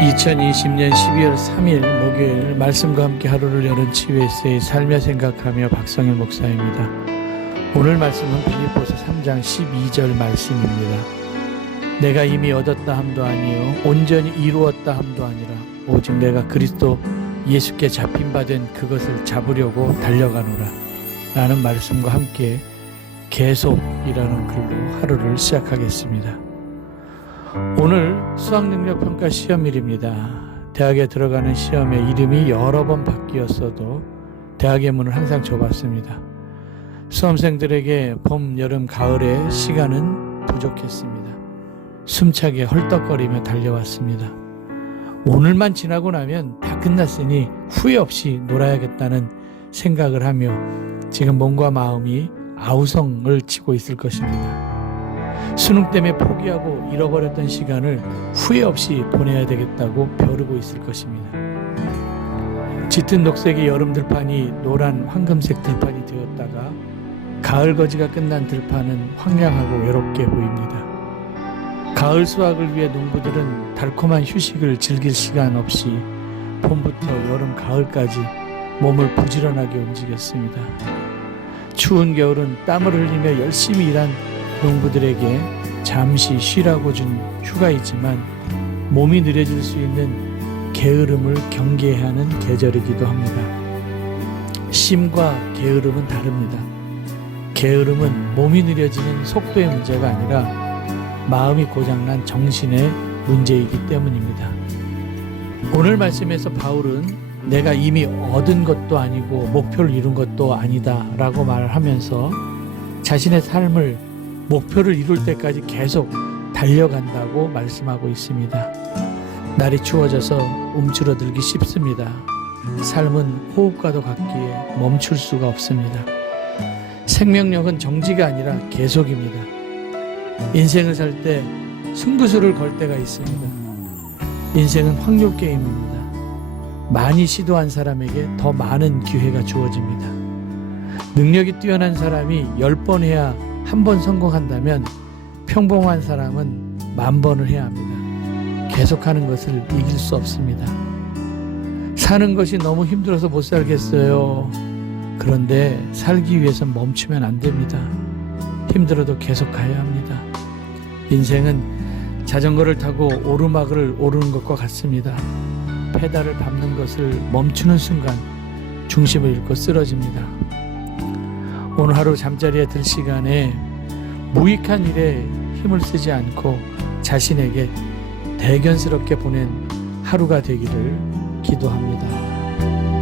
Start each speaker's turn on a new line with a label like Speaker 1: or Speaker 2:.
Speaker 1: 2020년 12월 3일 목요일 말씀과 함께 하루를 여는 치유에세이 살며 생각하며 박성일 목사입니다. 오늘 말씀은 빌립보서 3장 12절 말씀입니다. 내가 이미 얻었다 함도 아니요 온전히 이루었다 함도 아니라 오직 내가 그리스도 예수께 잡힌 바 된 그것을 잡으려고 달려가노라 라는 말씀과 함께 계속이라는 글로 하루를 시작하겠습니다. 오늘 수학능력 평가 시험일입니다. 대학에 들어가는 시험의 이름이 여러 번 바뀌었어도 대학의 문을 항상 좁았습니다. 수험생들에게 봄, 여름, 가을의 시간은 부족했습니다. 숨차게 헐떡거리며 달려왔습니다. 오늘만 지나고 나면 다 끝났으니 후회 없이 놀아야겠다는 생각을 하며 지금 몸과 마음이 아우성을 치고 있을 것입니다. 수능 때문에 포기하고 잃어버렸던 시간을 후회 없이 보내야 되겠다고 벼르고 있을 것입니다. 짙은 녹색의 여름 들판이 노란 황금색 들판이 되었다가 가을 거지가 끝난 들판은 황량하고 외롭게 보입니다. 가을 수확을 위해 농부들은 달콤한 휴식을 즐길 시간 없이 봄부터 여름 가을까지 몸을 부지런하게 움직였습니다. 추운 겨울은 땀을 흘리며 열심히 일한 농부들에게 잠시 쉬라고 준 휴가이지만 몸이 느려질 수 있는 게으름을 경계해야 하는 계절이기도 합니다. 심과 게으름은 다릅니다. 게으름은 몸이 느려지는 속도의 문제가 아니라 마음이 고장난 정신의 문제이기 때문입니다. 오늘 말씀에서 바울은 내가 이미 얻은 것도 아니고 목표를 이룬 것도 아니다 라고 말을 하면서 자신의 삶을 목표를 이룰 때까지 계속 달려간다고 말씀하고 있습니다. 날이 추워져서 움츠러들기 쉽습니다. 삶은 호흡과도 같기에 멈출 수가 없습니다. 생명력은 정지가 아니라 계속입니다. 인생을 살 때 승부수를 걸 때가 있습니다. 인생은 확률 게임입니다. 많이 시도한 사람에게 더 많은 기회가 주어집니다. 능력이 뛰어난 사람이 10번 해야 한 번 성공한다면 평범한 사람은 만 번을 해야 합니다. 계속하는 것을 이길 수 없습니다. 사는 것이 너무 힘들어서 못 살겠어요. 그런데 살기 위해서 멈추면 안 됩니다. 힘들어도 계속 가야 합니다. 인생은 자전거를 타고 오르막을 오르는 것과 같습니다. 페달을 밟는 것을 멈추는 순간 중심을 잃고 쓰러집니다. 오늘 하루 잠자리에 들 시간에 무익한 일에 힘을 쓰지 않고 자신에게 대견스럽게 보낸 하루가 되기를 기도합니다.